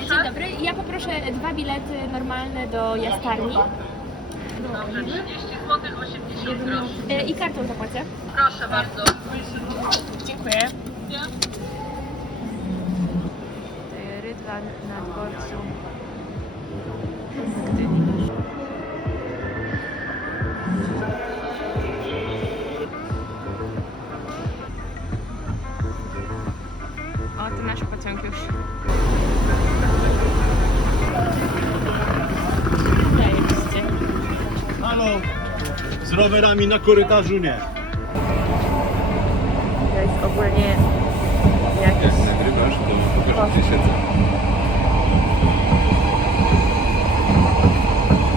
Dzień dobry, ja poproszę dwa bilety normalne do jastarni Dobrze, 30 zł 80 groszy. E, i kartą zapłacę. Proszę bardzo. Dziękuję. Rydwan na dworcu. O, rowerami na korytarzu nie. To jest ogólnie jakiś... nagrywasz, to pokaż gdzie siedzę.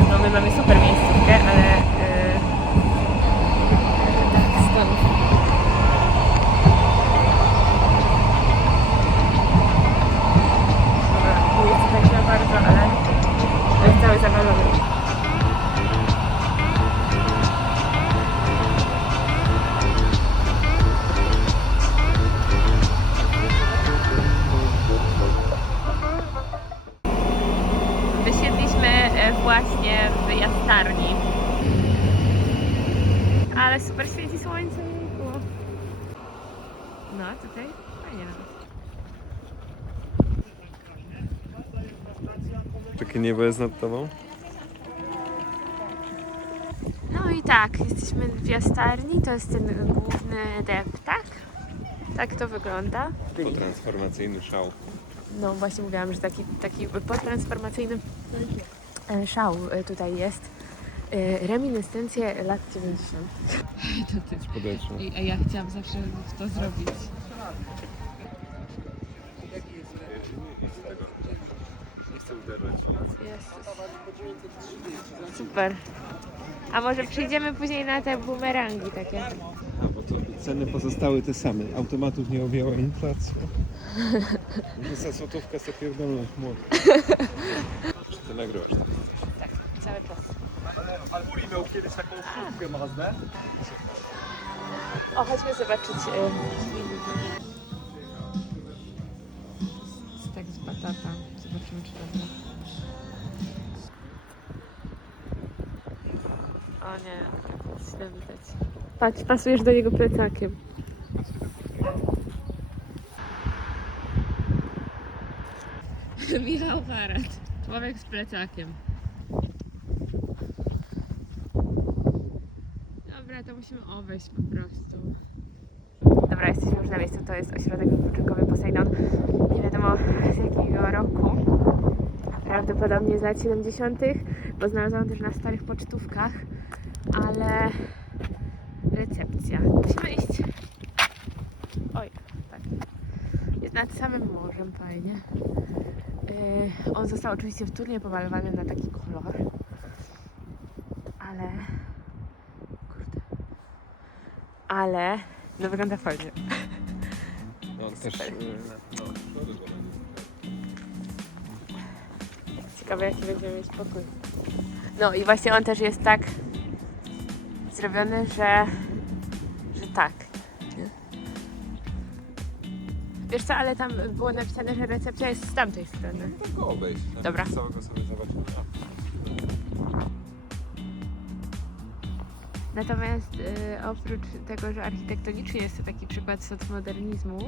No my mamy super miejscówkę, ale... Yy... Tak, stąd. Dobra, nie jest tak bardzo, ale... To jest cały zawalony. Niebo jest nad tobą? No i tak, jesteśmy w jastarni. To jest ten główny deptak. Tak to wygląda. To transformacyjny szał. No właśnie mówiłam, że taki, taki potransformacyjny e, szał e, tutaj jest. E, Reminiscencje lat 90. Podejrzewam. A ja chciałam zawsze to zrobić. Super. A może przyjdziemy później na te bumerangi takie? A, bo to ceny pozostały te same. Automatów nie objęła inflacja. Za złotówkę sobie pierdolę młot. Czy ty nagrywasz? Cały czas. Ale Uri miał kiedyś taką szybkę Mazdę. O, chodźmy zobaczyć. y, Stek z batata. Zobaczymy, czy dobra. O nie, źle widać. Patrz, pasujesz do niego plecakiem. Michał Barat. Człowiek z plecakiem. Dobra, to musimy obejść po prostu. Dobra, jesteśmy już na miejscu. To jest ośrodek wypoczynkowy Poseidon. Nie wiadomo z jakiego roku. Prawdopodobnie z lat 70., bo znalazłam też na starych pocztówkach, ale recepcja. Musimy iść. Oj, tak. Jest nad samym morzem, fajnie. Yy, on został oczywiście wtórnie pomalowany na taki kolor, ale Kurde. Ale no wygląda fajnie. No też... Super. y, No, też. Ciekawe jaki będziemy mieć pokój. No i właśnie on też jest tak zrobiony, że, że tak. nie? Wiesz co, ale tam było napisane, że recepcja jest z tamtej strony. Tak go obejść. Dobra. Całego sobie zobaczymy. Natomiast y, oprócz tego, że architektonicznie jest to taki przykład socmodernizmu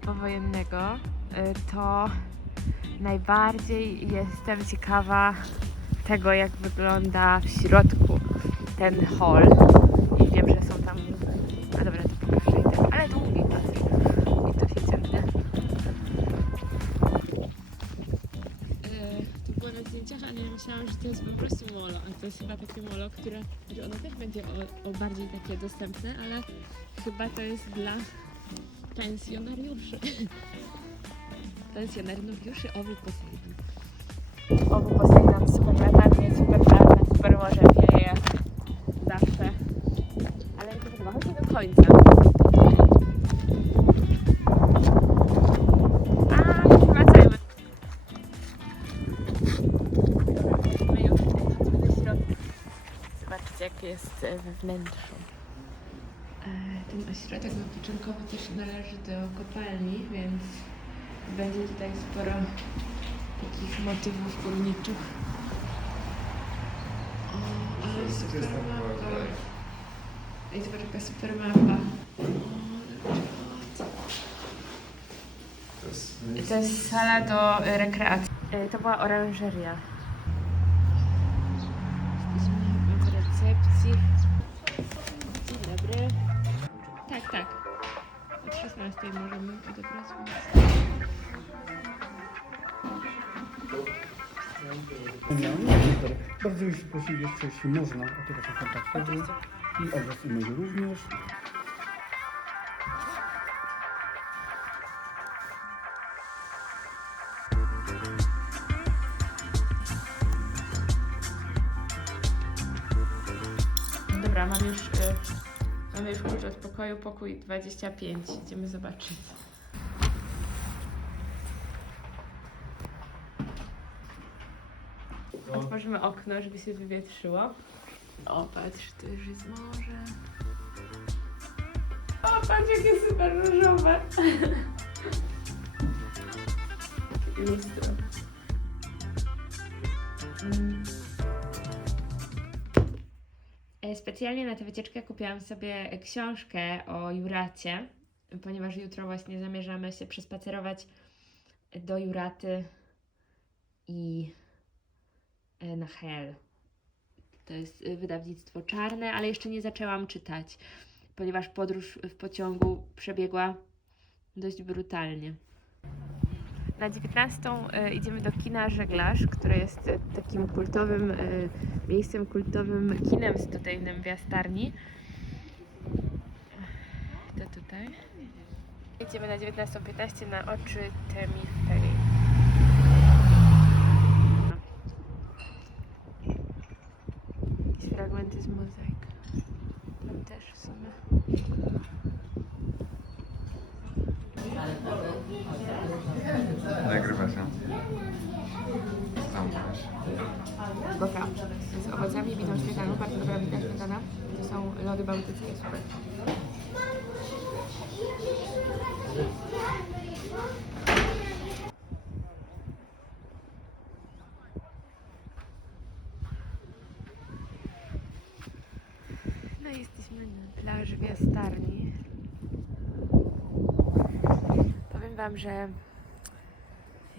powojennego, y, to najbardziej jestem ciekawa tego, jak wygląda w środku ten hall. I wiem, że są tam. A dobra, to pokażę i tak. Ale długi pas. I to się ciągnie. To było na zdjęciach, ale ja myślałam, że to jest po prostu molo, a to jest chyba takie molo, które, że ono też będzie o, o bardziej takie dostępne, ale chyba to jest dla pensjonariuszy. Pensjonariuszy obu Poseidon. Obu Poseidon, super latarnie, super czarne, super morze końca. Zobaczcie, jak jest e, we wnętrzu. E, Ten ośrodek wypoczynkowy też należy do kopalni, więc będzie tutaj sporo takich motywów górniczych. O, ale super mapa. Ej, zobacz jaka super mapa. Czad. To jest sala do y, rekreacji. Y, To była oranżeria. Jesteśmy w recepcji. Dzień dobry. Tak, tak. Od 16 możemy odebrać No, super. Bardzo jeśli prosili jeszcze, jeśli można, o telefon kontaktowy Oczywiście. I adres e-mail również. Dobra, mam już, y, mamy już klucz od pokoju, pokój 25. Idziemy zobaczyć. Otworzymy okno, żeby się wywietrzyło. O, patrz, tu już jest morze. O, patrz, jakie super różowe. Lustro. Mm. E, Specjalnie na tę wycieczkę kupiłam sobie książkę o Juracie, ponieważ jutro właśnie zamierzamy się przespacerować do Juraty i e, na Hel. To jest e, wydawnictwo czarne, ale jeszcze nie zaczęłam czytać, ponieważ podróż w pociągu przebiegła dość brutalnie. Na 19 e, idziemy do kina Żeglarz, które jest e, takim kultowym miejscem, kultowym kinem studyjnym w Jastarni. To tutaj. Idziemy na 19.15 na oczy Temi Fey. Jakieś fragmenty z mozaik. Tam też w sumie. Nagrywa się. Tam masz. Z owocami, winą śmietaną, bardzo dobra wita śmietana. To są lody bałtyckie, super. Jesteśmy na plaży w Jastarni. Powiem Wam, że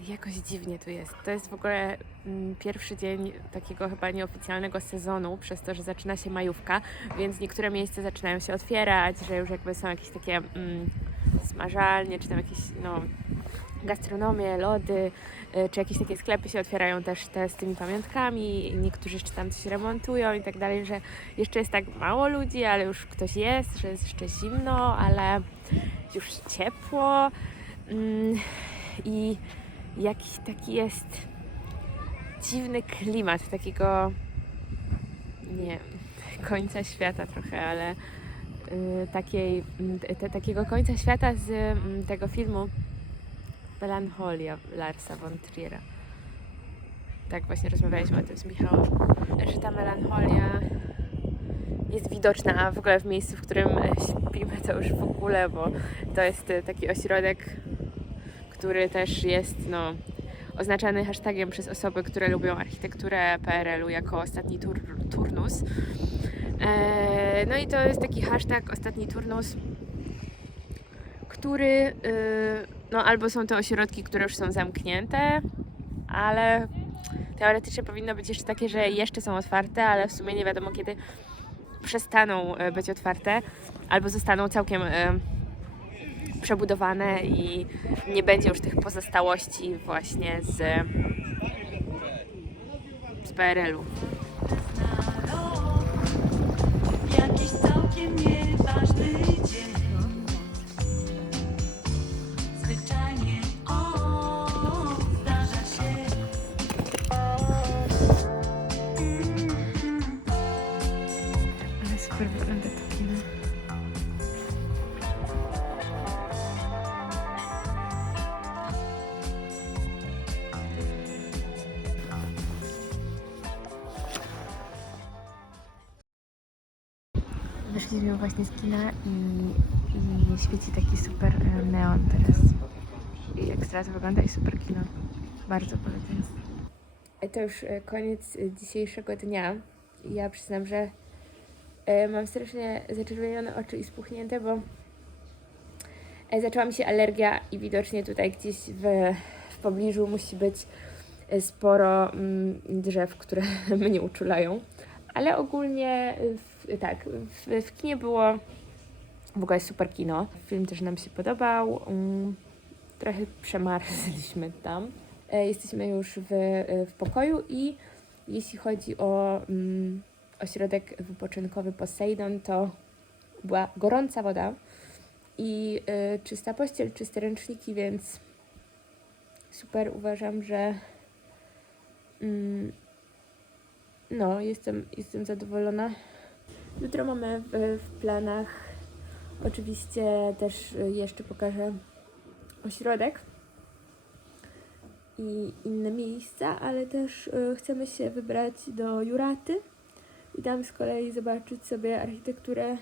Jakoś dziwnie tu jest. To jest w ogóle mm, pierwszy dzień takiego chyba nieoficjalnego sezonu, przez to, że zaczyna się majówka, więc niektóre miejsca zaczynają się otwierać, że już jakby są jakieś takie mm, smażalnie, czy tam jakieś no, gastronomie, lody, y, czy jakieś takie sklepy się otwierają też te z tymi pamiątkami, niektórzy jeszcze tam coś remontują i tak dalej, że jeszcze jest tak mało ludzi, ale już ktoś jest, że jest jeszcze zimno, ale już ciepło. Mm, I jakiś taki jest dziwny klimat takiego nie końca świata trochę, ale y, takiej, mm, te, takiego końca świata z mm, tego filmu Melancholia Larsa von Trier'a. Tak właśnie rozmawialiśmy o tym z Michałem, że ta melancholia jest widoczna, a w ogóle w miejscu, w którym śpimy, to już w ogóle, bo to jest e, taki ośrodek który też jest no, oznaczany hashtagiem przez osoby, które lubią architekturę PRL-u jako ostatni tur turnus. E, no i to jest taki hashtag ostatni turnus, który y, no albo są to ośrodki, które już są zamknięte, ale teoretycznie powinno być jeszcze takie, że jeszcze są otwarte, ale w sumie nie wiadomo kiedy przestaną e, być otwarte, albo zostaną całkiem e, przebudowane i nie będzie już tych pozostałości właśnie z, z PRL-u. Jakiś całkiem nieważny Wyszliśmy właśnie z kina i, i świeci taki super e, neon teraz. I ekstra to wygląda i super kino. Bardzo polecam. To już e, koniec e, dzisiejszego dnia. Ja przyznam, że e, mam strasznie zaczerwienione oczy i spuchnięte, bo e, zaczęła mi się alergia i widocznie tutaj gdzieś w, w pobliżu musi być e, sporo mm, drzew, które mnie uczulają. Ale ogólnie e, w, tak, w, w kinie było w ogóle super kino. Film też nam się podobał. Mm, trochę przemarzliśmy tam. E, Jesteśmy już w, e, w pokoju i jeśli chodzi o mm, ośrodek wypoczynkowy Poseidon, to była gorąca woda i y, czysta pościel, czyste ręczniki, więc super uważam, że mm, no, jestem, jestem zadowolona. Jutro mamy w, w planach oczywiście też jeszcze pokażę ośrodek i inne miejsca, ale też y, chcemy się wybrać do Juraty i tam z kolei zobaczyć sobie architekturę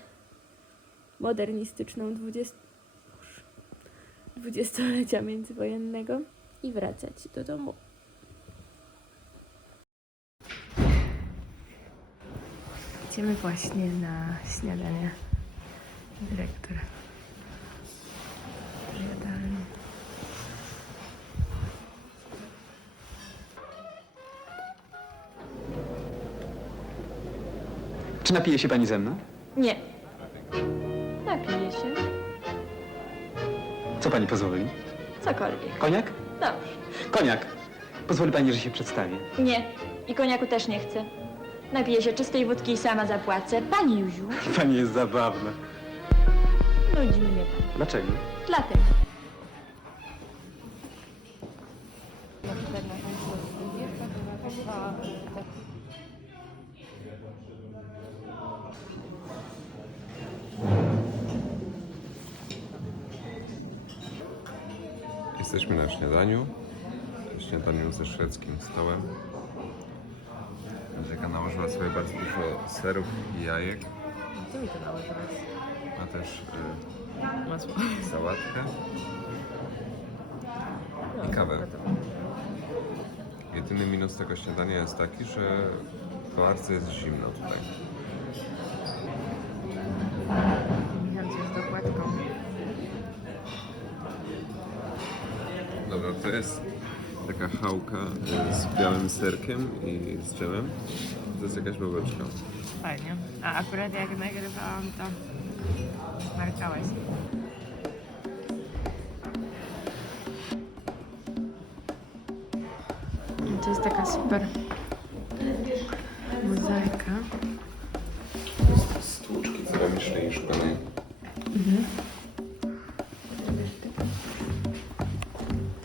modernistyczną 20, dwudziestolecia międzywojennego i wracać do domu. Idziemy właśnie na śniadanie. Dyrektor. Czy napije się pani ze mną? Nie. Napiję się. Co pani pozwoli? Cokolwiek. Koniak? Dobrze. Koniak! Pozwoli pani, że się przedstawię. Nie. I koniaku też nie chcę. Napiję się czystej wódki i sama zapłacę. Pani Józiu, Pani jest zabawna. nudzi mnie pan. Dlaczego? Dlatego. Jesteśmy na śniadaniu. Śniadaniu ze szwedzkim stołem. Nałożyła sobie bardzo dużo serów i jajek, Co mi to nałożyłeś? a też Masło. y, sałatkę i kawę. Jedyny minus tego śniadania jest taki, że w palarce jest zimno tutaj. Michał dokładką. Dobra, to jest taka chałka z białym serkiem i z dżemem. To jest jakaś babeczka. Fajnie. A akurat jak nagrywałam, to markałeś. To jest taka super mozaika. Stłuczki ceramicznej i szklanej.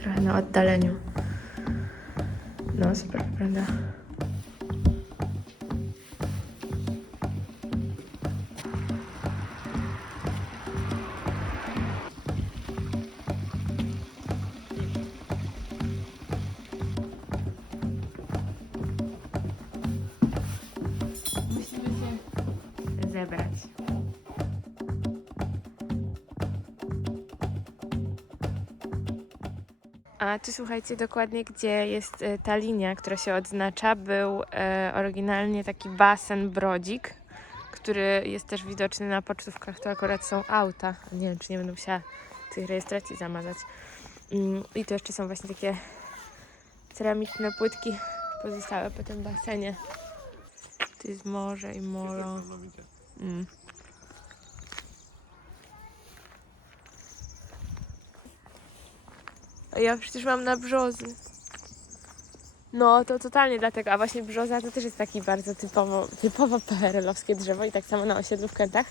Trochę na oddaleniu. No, super wygląda. A tu słuchajcie dokładnie, gdzie jest e, ta linia, która się odznacza, był e, oryginalnie taki basen Brodzik, który jest też widoczny na pocztówkach. To akurat są auta. Nie wiem, czy nie będę musiała tych rejestracji zamazać. Mm, I to jeszcze są właśnie takie ceramiczne płytki pozostałe po tym basenie. Tu jest morze i molo. Mm. A ja przecież mam na brzozy. No, to totalnie dlatego. A właśnie brzoza to też jest taki bardzo typowo, typowo PRL-owskie drzewo i tak samo na osiedlu w Kętach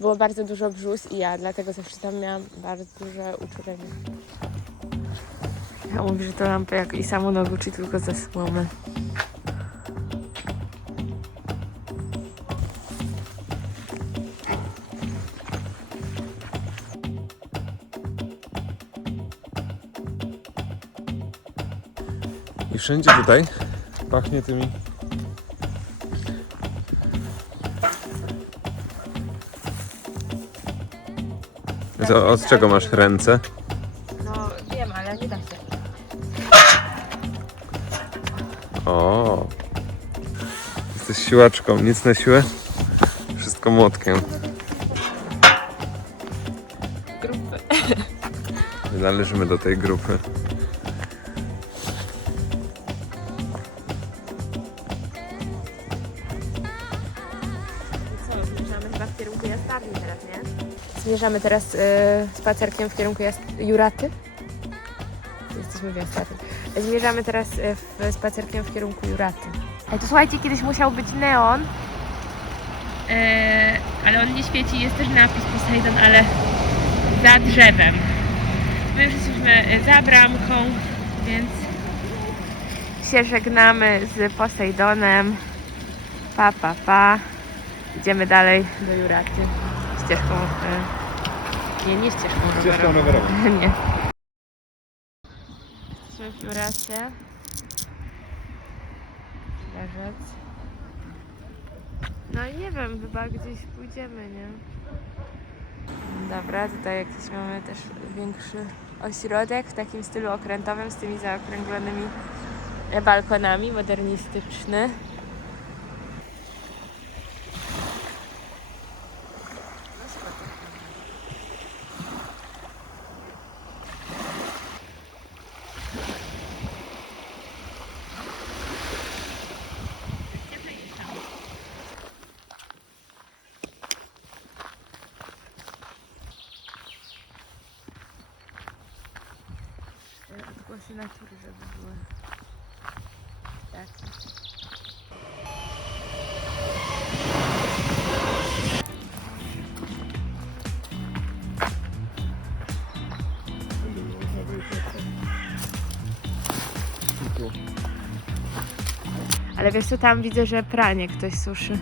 było bardzo dużo brzus i ja dlatego zawsze tam miałam bardzo duże uczulenie. Ja mówię, że to lampy jak i samo Noguchi, tylko ze I wszędzie tutaj pachnie tymi To od czego masz ręce? No wiem, ale nie da się. O. Jesteś siłaczką, nic na siłę? Wszystko młotkiem. Grupy. Należymy do tej grupy. Teraz, nie? Zmierzamy teraz y, spacerkiem w kierunku Jas- Juraty. Jesteśmy w Jastarni. Zmierzamy teraz y, w, spacerkiem w kierunku Juraty. Ej, to słuchajcie, kiedyś musiał być neon, e, ale on nie świeci. Jest też napis Poseidon, ale za drzewem. My już jesteśmy e, za bramką, więc się żegnamy z Posejdonem. Pa, pa, pa. Idziemy dalej do Juraty. Ścieżką. E, nie, nie ścieżką rowerową. rowerową. nie. Jesteśmy w Juracie. Leżeć. No i nie wiem, chyba gdzieś pójdziemy, nie? Dobra, tutaj jakiś mamy też większy ośrodek w takim stylu okrętowym z tymi zaokrąglonymi balkonami, modernistyczny. Natury, żeby były takie. Ale wiesz co, tam widzę, że pranie ktoś suszy.